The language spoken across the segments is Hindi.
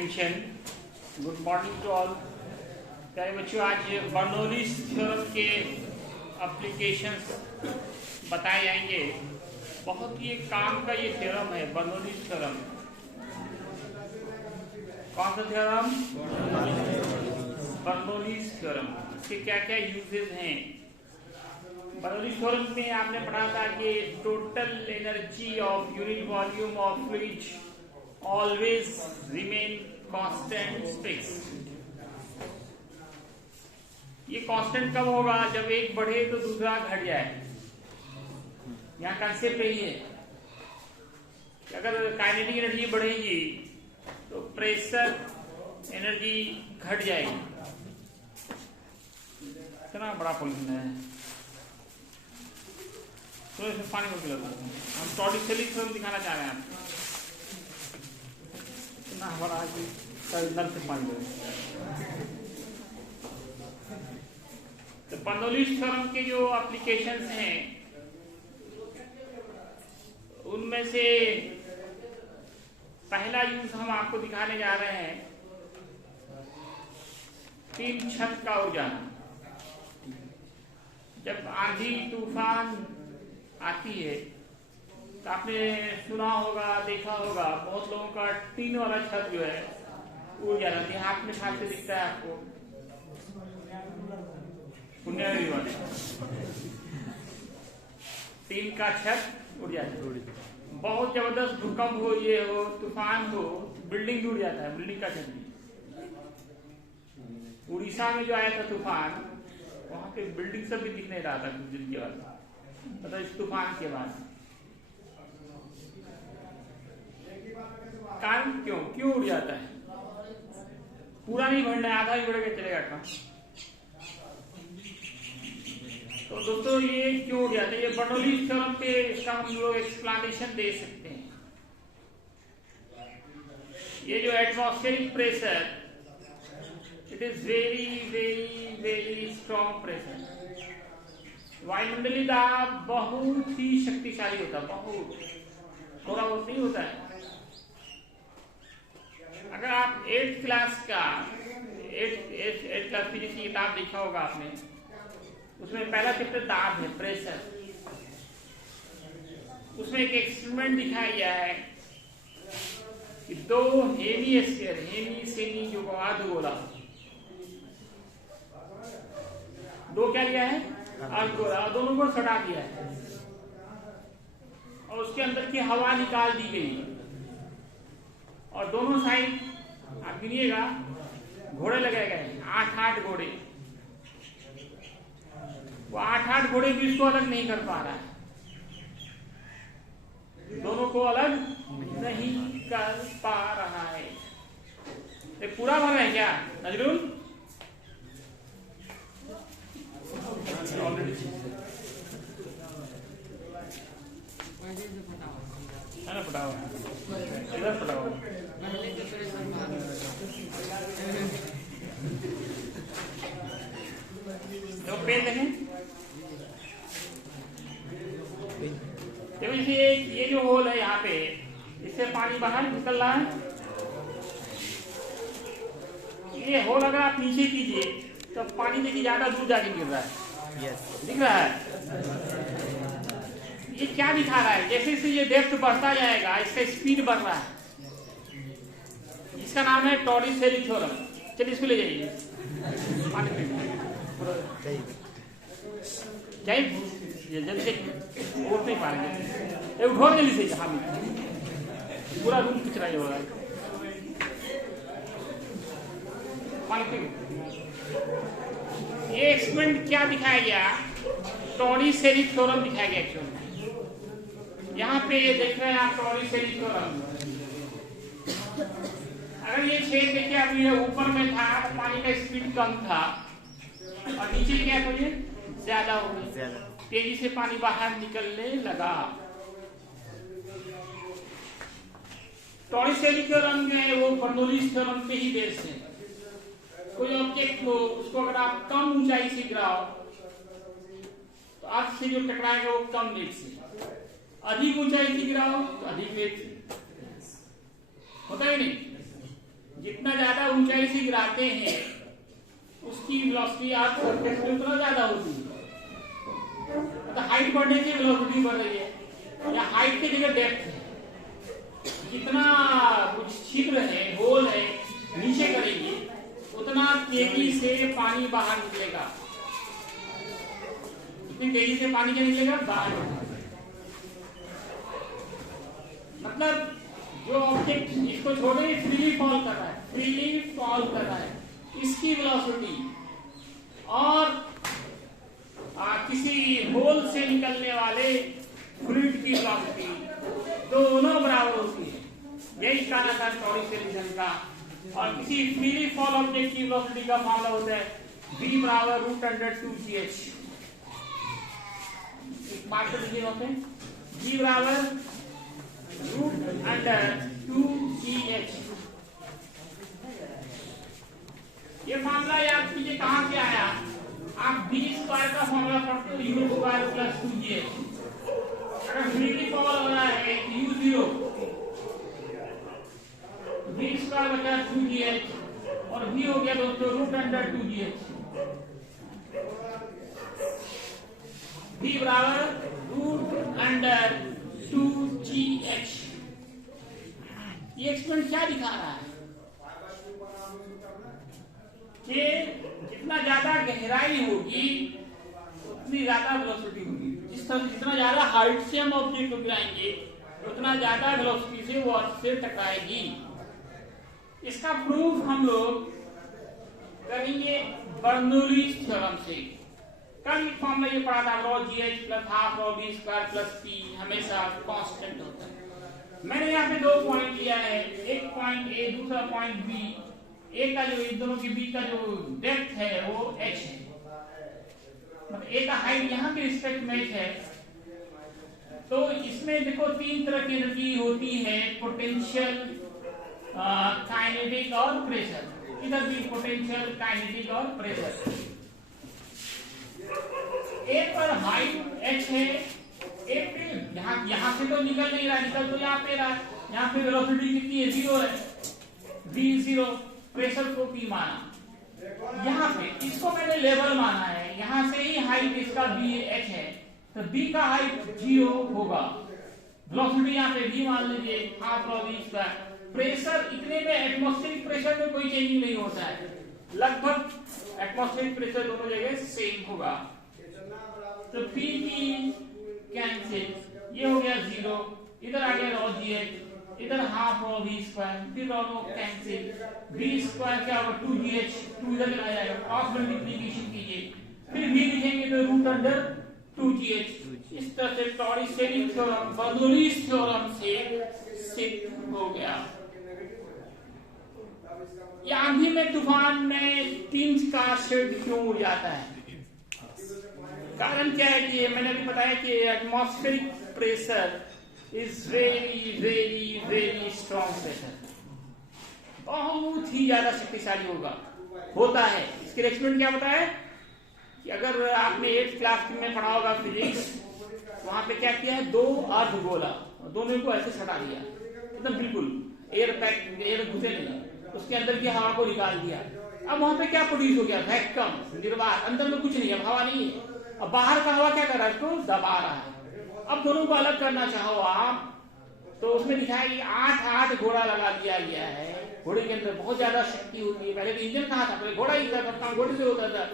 attention. Good morning to all. प्यारे बच्चों, आज बर्नौलीज थ्योरम के एप्लीकेशंस बताए जाएंगे। बहुत ही काम का ये थ्योरम है, बर्नौलीज थ्योरम। कौन सा थ्योरम? Bernoulli's theorem. इसके क्या क्या यूजेस हैं? बर्नौलीज थ्योरम में आपने पढ़ा था कि total energy of unit volume of fluid always remain constant fixed. ये कांस्टेंट कब होगा? जब एक बढ़े तो दूसरा घट जाए। यहाँ कंसेप्ट यही है कि अगर काइनेटिक एनर्जी बढ़ेगी तो प्रेशर एनर्जी घट जाएगी। इतना बड़ा पॉल्यूशन है, तो इसमें पानी को पिलाता हूँ। हम टॉर्टिसेली थ्योरम दिखाना चाह रहे हैं आपको। इतना हमारा नल से पानी दे। तो बर्नौलीज थ्योरम के जो एप्लीकेशंस हैं उनमें से पहला यूज हम आपको दिखाने जा रहे हैं, तीन छत का उजाला। जब आंधी तूफान आती है तो आपने सुना होगा, देखा होगा, बहुत लोगों का टीन वाला छत जो है उड़ जाता है। हाथ में खाते दिखता है आपको, टीन का छत उड़ जाता है। बहुत जबरदस्त भूकंप हो, ये हो, तूफान हो, बिल्डिंग उड़ जाता है, बिल्डिंग का छत भी। उड़ीसा में जो आया था तूफान, वहां पे बिल्डिंग सब भी दिख नहीं रहा था कुछ दिन के बाद, मतलब इस तूफान के बाद। कारण क्यों उड़ जाता है? पूरा नहीं बढ़ना है, आधा ही बढ़ के चलेगा काम। तो दोस्तों ये क्यों उड़ जाता है? ये बर्नौलीज थ्योरम पे इसका हम लोग एक्सप्लेनेशन दे सकते हैं। ये जो atmospheric pressure, it is very very very strong pressure. वायुमंडलीय दाब बहुत ही शक्तिशाली होता है, बहुत, थोड़ा बहुत नहीं होता है। अगर आप 8th क्लास फिजिक्स की किताब देखा होगा आपने, उसमें पहला चैप्टर दाब है, प्रेशर। उसमें एक एक्सपेरिमेंट दिखाया गया है कि दो हेमी जो अर्धगोला, दो क्या लिया है? अर्धगोला, दोनों को सटा दिया है और उसके अंदर की हवा निकाल दी गई और दोनों साइड आप गिनिएगा, घोड़े लगाए गए, 8 घोड़े। वो 8 घोड़े भी इसको अलग नहीं कर पा रहा है, दोनों को अलग नहीं कर पा रहा है। ये पूरा भर है क्या नजरुल? पटाओ इधर, पटाओ। तो पेन देखें, देखो ये जो होल है यहाँ पे, इससे पानी बाहर निकल रहा है। ये होल अगर आप नीचे कीजिए तो पानी देखिए ज्यादा दूर जाके गिर रहा है। दिख रहा है? ये क्या दिखा रहा है? जैसे जैसे ये डेप्थ बढ़ता जाएगा, इसका स्पीड बढ़ रहा है। इसका नाम है टॉर्टिसेली थ्योरम। चलिए इसको ले जाइए, जल्दी से उठ नहीं पाएंगे, उठो जल्दी से। हाँ, पूरा रूम किचरा हो रहा है। ये एक्सपेरिमेंट क्या दिखाया गया? टॉर्टिसेली थ्योरम दिखाया गया एक्चुअली। यहाँ पे ये देख रहे हैं आप, टॉर्टिसेली थ्योरम। अगर ये छेद देखिए, अभी ये ऊपर में था तो पानी का स्पीड कम था और नीचे क्या है, तो ये ज्यादा हो गया, तेजी से पानी बाहर निकलने लगा। टॉर्टिसेली थ्योरम जो है वो बर्नौलीज थ्योरम पे ही बेस्ड है। कोई ऑब्जेक्ट हो, उसको अगर आप कम ऊंचाई से गिराओ तो अर्थ से जो टकराएगा वो कम वेग से, अधिक ऊंचाई से गिराओ तो अधिक वेग से। होता है नहीं? ऊंचाई से गिराते हैं उसकी वेलोसिटी आप सरफेस पे उतना ज्यादा होती है, तो हाइट बढ़ने से वेलोसिटी बढ़ रही है, या हाइट की जगह डेप्थ है, जितना कुछ छिद्र है, होल है, नीचे करेंगे उतना तेजी से पानी बाहर निकलेगा, इतनी तेजी से पानी क्या निकलेगा बाहर। मतलब जो ऑब्जेक्ट इसको छोड़े फ्रीली फॉल कर रहा है, फ्रीली फॉल कर रहा है, इसकी वेलोसिटी और किसी होल से निकलने वाले फ्लूइड की वेलोसिटी दोनों बराबर होती है। यही कारण था टॉरिक रिलेशन का। और किसी फ्रीली फॉल ऑब्जेक्ट की वेलोसिटी का फॉर्मूला होता है v बराबर √2gh। एक बात कर लीजिए वहां पे, v बराबर √2gh। ये मामला याद कीजिए कहां से आया। आप v स्क्वायर का फॉर्मूला पढ़ते हो u स्क्वायर प्लस 2gh। अगर फ्रीली फॉल हो रहा है u0, v स्क्वायर बचा 2gh और v हो गया दोस्तों √2gh। v बराबर √2gh। ये एक्सपेरिमेंट क्या दिखा रहा है कि जितना ज्यादा गहराई होगी उतनी ज्यादा वेलोसिटी होगी। जितना ज्यादा हाइट से हम ऑब्जेक्ट को गिराएंगे उतना ज्यादा वेलोसिटी से वो अर्थ से टकराएगी। इसका प्रूफ हम लोग करेंगे बर्नौलीज थ्योरम से। कल फॉर्म में ये पढ़ा था ρgh plus half ρv square plus p हमेशा कांस्टेंट होता है। मैंने यहाँ पे दो पॉइंट लिया है, एक पॉइंट ए, दूसरा पॉइंट बी। ए का जो इन दोनों के बीच का जो डेप्थ है वो h है, मतलब ए का हाइट यहाँ के रिस्पेक्ट में h है। तो इसमें देखो तीन तरह की एनर्जी होती है, पोटेंशियल, काइनेटिक और प्रेशर। इधर भी पोटेंशियल, काइनेटिक और प्रेशर। ए पर हाइट h है, ए पे यहाँ से तो निकल नहीं रहा, निकल तो यहाँ पे रहा। यहाँ पे वेलोसिटी कितनी है, 0 है, v0। प्रेशर को p माना, यहाँ पे इसको मैंने लेवल माना है, यहाँ से ही हाइट इसका h है, तो b का हाइट 0 होगा। वेलोसिटी यहाँ पे v मान लीजिए, हाफ ρv स्क्वायर। प्रेशर इतने में एटमॉस्फेरिक प्रेशर में कोई चेंज नहीं होता है, लगभग एटमॉस्फेरिक प्रेशर दोनों जगह सेम होगा। तो p कैंसिल, ये हो गया 0, इधर आ गया ρgh, इधर हाफ ρv स्क्वायर, फिर दोनों कैंसिल, v स्क्वायर क्या होगा 2gh, 2 इधर चला जाएगा, क्रॉस मल्टीप्लिकेशन कीजिए, फिर v लिखेंगे तो √2gh। इस तरह से टॉरिक थ्योरम बर्नौलीज थ्योरम से सिद्ध हो गया। ये आंधी में, तूफान में टिन्स का शेड क्यों उड़ जाता है? कारण क्या है कि मैंने अभी बताया कि atmospheric pressure is very very very strong pressure, बहुत ही ज्यादा शक्तिशाली होता है। इसके एक्सपेरिमेंट क्या बताया कि अगर आपने 8th क्लास में पढ़ा होगा फिजिक्स, वहां पे क्या किया है, 2 अर्धगोला, दोनों को ऐसे सटा दिया, एकदम बिल्कुल एयर घुसे नहीं, उसके अंदर की हवा को निकाल दिया। अब वहां पे क्या प्रोड्यूस हो गया, वैक्यूम, निर्वात, अंदर में कुछ नहीं है, हवा नहीं है। अब बाहर का हवा क्या कर रहा है, इसको दबा रहा है। अब दोनों को अलग करना चाहो आप, तो उसमें लिखा है कि 8 घोड़ा लगा दिया गया है। घोड़े के अंदर बहुत ज्यादा शक्ति होती है। पहले तो इंजन कहाँ था, पहले घोड़ा ही था, काम घोड़े से होता था।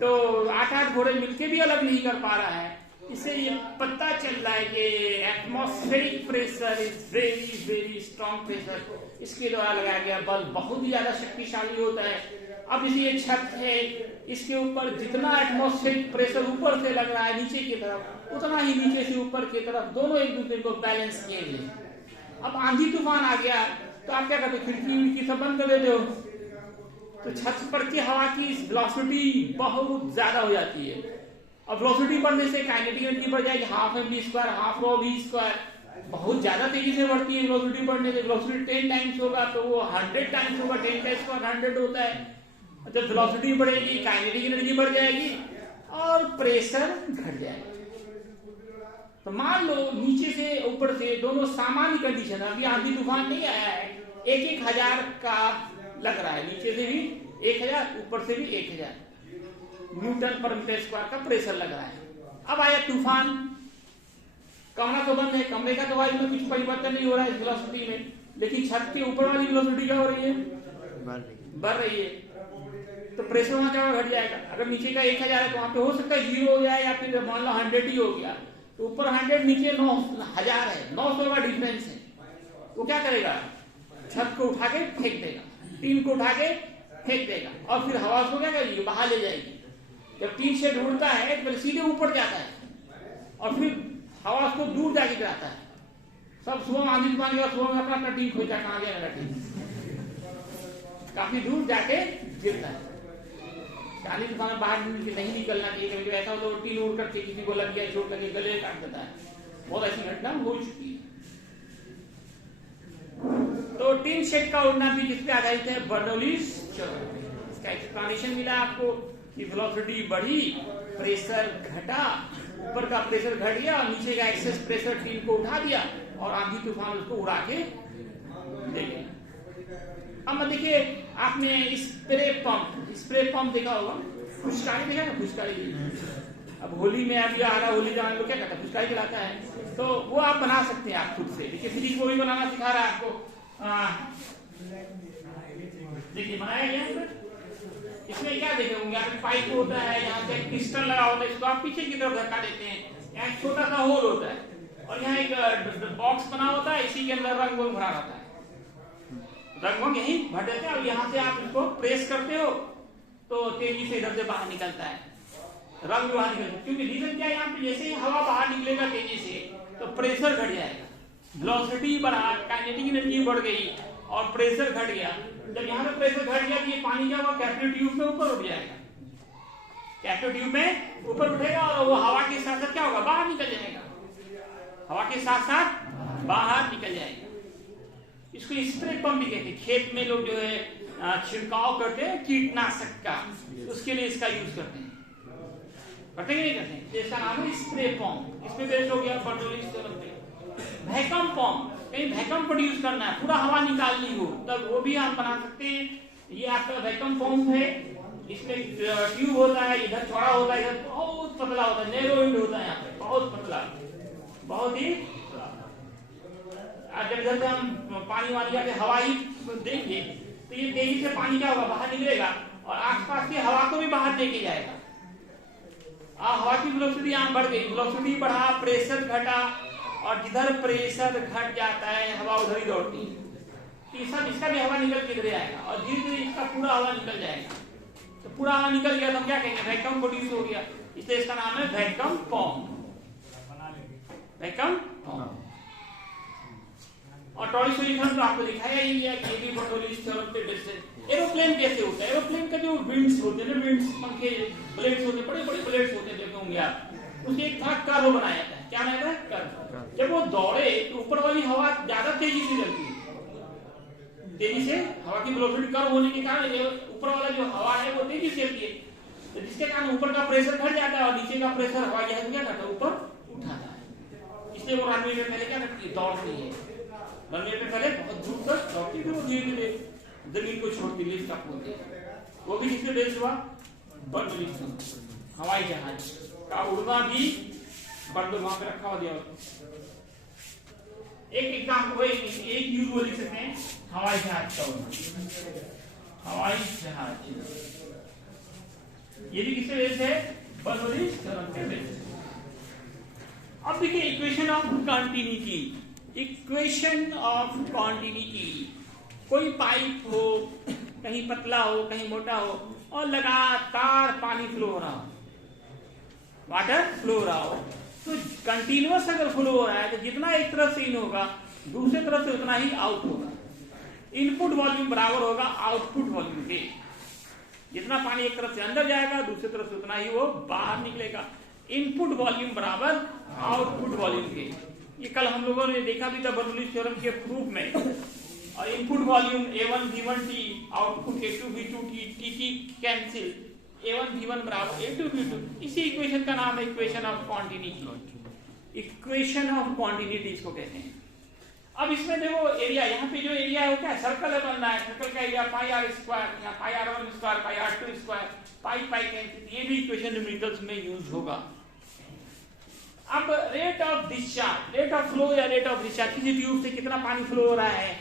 तो 8 घोड़े मिलके भी अलग नहीं कर पा रहा है। इससे ये पता चल रहा है कि atmospheric pressure is very very strong pressure. इसके द्वारा लगाया गया बल बहुत ही ज्यादा शक्तिशाली होता है। अब ये छत है, इसके ऊपर जितना एटमॉस्फेरिक प्रेशर ऊपर से लग रहा है नीचे की तरफ, उतना ही नीचे से ऊपर की तरफ, दोनों एक दूसरे को बैलेंस किए हुए। अब आंधी तूफान आ गया तो आप क्या करते हो, खिड़की सब बंद कर देते हो, तो छत पर की हवा की वेलोसिटी बहुत ज्यादा हो जाती है। अब वेलोसिटी बढ़ने से काइनेटिक एनर्जी बढ़ जाएगी, half mv square half ρv square, बहुत ज्यादा तेजी से बढ़ती है। वेलोसिटी बढ़ने से वेलोसिटी 10 टाइम्स होगा तो वो 100 टाइम्स होगा, 10 का स्क्वायर 100 होता है। जब वेलोसिटी बढ़ेगी काइनेटिक एनर्जी बढ़ जाएगी और प्रेशर घट जाएगा। तो मान लो नीचे से ऊपर से दोनों सामान्य कंडीशन, अभी आंधी तूफान नहीं आया है, 1-1000 का लग रहा है, नीचे से भी 1000, ऊपर से भी 1000 न्यूटन पर मीटर स्क्वायर का प्रेशर लग रहा है। अब आया तूफान, कमरा तो बंद है, कमरे का तो वायु में कुछ परिवर्तन नहीं हो रहा है इस वेलोसिटी में, लेकिन छत के ऊपर वाली वेलोसिटी क्या हो रही है, बढ़ रही है। तो प्रेशर वहां क्या घट जाएगा। अगर नीचे का 1000 है तो वहां पे हो सकता है 0 हो जाए, या फिर मान लो 100 ही हो गया, तो ऊपर 100 नीचे 9000 है, 900 का डिफरेंस है। वो क्या करेगा, छत को उठा के फेंक देगा, टीन को उठा के फेंक देगा, और फिर हवा उसको क्या करेगी, बाहर ले जाएगी। जब टीन शेड उड़ता है तो सीधे ऊपर जाता है और फिर हवा उसको दूर जाके गिराता है। सब सुबह आंधी तूफान के सुबह में अपना अपना टीन खोजता है, कहां गया मेरा टीन, काफी दूर जाके गिरता है। आंधी तूफान में बाहर नहीं निकलना चाहिए, कभी ऐसा हो तो टीन उड़ करके किसी को लग गया, चोट लगे, गले काट देता है, बहुत ऐसी घटना हो चुकी है। तो टीन शेड का उड़ना भी जिसपे आधारित है बर्नौलीज थ्योरम। इसका एक्सप्लेनेशन मिला आपको कि वेलोसिटी बढ़ी, प्रेशर घटा, ऊपर का प्रेशर घट गया और नीचे का एक्सेस प्रेशर टीन को उठा दिया और आंधी तूफान उसको उड़ा के ले गया। अब देखिए, आपने स्प्रे पंप देखा होगा, फुचकारी देखा ना, फुचकारी। अब होली में अभी आ रहा, होली जवान लोग क्या करता है, फुचकारी चलाता है, तो वो आप बना सकते हैं आप खुद से। देखिए फिजिक्स को भी बनाना सिखा रहा है आपको। देखिए बनाया गया, इसमें क्या देखे होंगे आप, पाइप होता है, यहाँ से पिस्टन लगा होता है, इसको आप पीछे की तरफ धक्का देते हैं, यहाँ एक छोटा सा होल होता है और यहाँ एक बॉक्स बना होता है, इसी के अंदर रंग भरा होता है। रंग यही भर देते हैं और यहाँ से आप इसको प्रेस करते हो तो तेजी से इधर से बाहर निकलता है, रंग बाहर निकलता है। क्योंकि रीजन क्या है, यहाँ पे जैसे ही हवा बाहर निकलेगा तेजी से तो प्रेशर घट जाएगा, वेलोसिटी बढ़ा, काइनेटिक एनर्जी बढ़ गई और प्रेशर घट गया। जब यहाँ पे प्रेशर घट गया तो ये पानी क्या होगा, कैपिलरी ट्यूब में ऊपर उठ जाएगा, कैपिलरी ट्यूब में ऊपर उठेगा और वो हवा के साथ साथ क्या होगा, बाहर निकल जाएगा, हवा के साथ साथ बाहर निकल जाएगा। इसको स्प्रे पंप भी कहते हैं। खेत में लोग जो है छिड़काव करते हैं कीटनाशक का, उसके लिए इसका यूज करते हैं, करते नहीं करते हैं, इसका नाम है स्प्रे पंप। इसमें बेस्ड हो गया बर्नौलीज थ्योरम पे। वैक्यूम पंप, कहीं वैक्यूम प्रोड्यूस करना है, पूरा हवा निकालनी हो, तब वो भी आप बना सकते हैं। ये आपका वैक्यूम पंप है, इसमें ट्यूब होता है, इधर चौड़ा होता है, इधर बहुत पतला होता है, नैरो एंड होता है, यहाँ पे बहुत पतला, बहुत ही। जब इधर से हम पानी वाली जाके हवा ही देंगे तो ये तेजी से पानी क्या होगा, बाहर निकलेगा और आसपास की हवा को भी बाहर लेके जाएगा। हवा की वेलोसिटी यहाँ बढ़ गई, वेलोसिटी बढ़ा, प्रेशर घटा, और जिधर प्रेशर घट जाता है हवा उधर ही दौड़ती है, सब इसका भी हवा निकल के इधर आएगा और धीरे धीरे इसका पूरा हवा निकल जाएगा। तो पूरा हवा निकल गया तो हम क्या कहेंगे, वैक्यूम प्रोड्यूस हो गया, इसलिए इसका नाम है वैक्यूम पंप, वैक्यूम पंप। और टॉर्सोइड तो आपको दिखाया ही है कि ये भी बर्नौलीज थ्योरम पे बेस्ड है। एरोप्लेन कैसे होता है, एरोप्लेन का जो विंग्स होते हैं ना, विंग्स, पंखे, ब्लेड्स होते हैं, बड़े बड़े ब्लेड्स होते हैं, देखे होंगे आप, उसके एक थोड़ा कर्व बनाया जाता है, क्या बनाया जाता है, कर्व। जब वो दौड़े तो ऊपर वाली हवा ज्यादा तेजी से चलती है, तेजी से हवा की वेलोसिटी कर्व होने के कारण ऊपर वाला जो हवा है वो तेजी से चलती है, तो जिसके कारण ऊपर का प्रेशर घट जाता है और नीचे का प्रेशर हवा जहाज क्या करता है, ऊपर उठाता है। इसलिए वो रनवे में पहले क्या करती है, दौड़ती है, रनवे पे पहले बहुत दूर तक दौड़ती है, फिर वो धीरे धीरे जमीन को छोड़ती है, लिफ्ट होती है। वो भी किससे बेस्ड हुआ, बर्नौलीज थ्योरम। हवाई जहाज का उड़ना भी बर्नौलीज वहां पे रखा हो दिया। एक एग्जाम्पल, एक यूज वो लिख सकते हैं, हवाई जहाज का उड़ना, हवाई जहाज, ये भी किससे बेस्ड है, बर्नौलीज थ्योरम के बेस्ड। अब देखिए equation of continuity, equation of continuity, कोई पाइप हो, कहीं पतला हो कहीं मोटा हो और लगातार पानी फ्लो हो रहा हो, वाटर फ्लो हो रहा हो, तो कंटिन्यूअस अगर फ्लो हो रहा है तो जितना एक तरफ से इन होगा दूसरे तरफ से उतना ही आउट होगा। इनपुट वॉल्यूम बराबर होगा आउटपुट वॉल्यूम के, जितना पानी एक तरफ से अंदर जाएगा दूसरी तरफ से उतना ही वो बाहर निकलेगा। इनपुट वॉल्यूम बराबर आउटपुट वॉल्यूम के, ये कल हम लोगों ने देखा भी था बर्नौलीज थ्योरम के प्रूफ में। और input volume A1 V1T, output A2 V2T, T cancel, A1 V1 बराबर A2 V2। इसी इक्वेशन का नाम है equation of continuity, equation of continuity इसको कहते हैं। अब इसमें देखो एरिया, यहाँ पे जो एरिया है वो क्या है, सर्कल है बनना है, सर्कल का एरिया पाई आर स्क्वायर, यहाँ pi r one square, pi r two square, pi pi cancel, ये भी इक्वेशन न्यूमेरिकल्स में यूज होगा। अब rate of discharge, rate of flow या रेट ऑफ डिस्चार्ज, किसी ट्यूब से कितना पानी फ्लो हो रहा है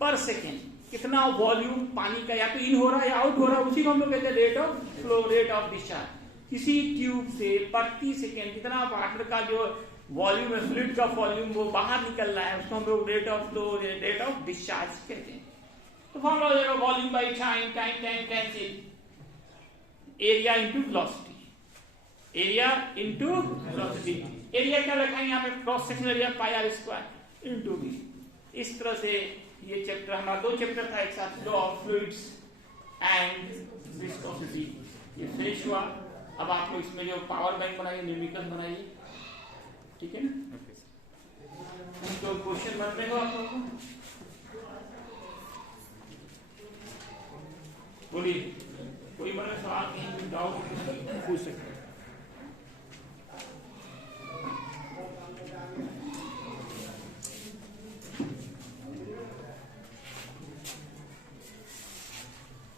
पर सेकेंड, कितना वॉल्यूम पानी का या तो इन हो रहा है या आउट हो रहा है, उसी को हम लोग कहते हैं rate of flow, rate of discharge. किसी ट्यूब से प्रति सेकेंड कितना वाटर का जो वॉल्यूम है, फ्लूइड का वॉल्यूम वो बाहर निकल रहा है, उसको हम लोग rate of flow, rate of discharge कहते हैं। तो फॉर्मूला हो जाएगा volume by time, time time cancel, area into velocity, area into velocity. Area क्या रखा है यहाँ पे, cross sectional area pi r square into b. इस तरह से ये चैप्टर हमारा 2 चैप्टर था एक साथ, law of fluids and viscosity, ये फिनिश हुआ। अब आप लोग इसमें जो पावर बैंक बनाइए, न्यूमेरिकल बनाइए, ठीक है ना। तो क्वेश्चन बन रहे हो आप लोगों को, बोलिए कोई बड़ा सवाल कहीं डाउट पूछ सकते हैं।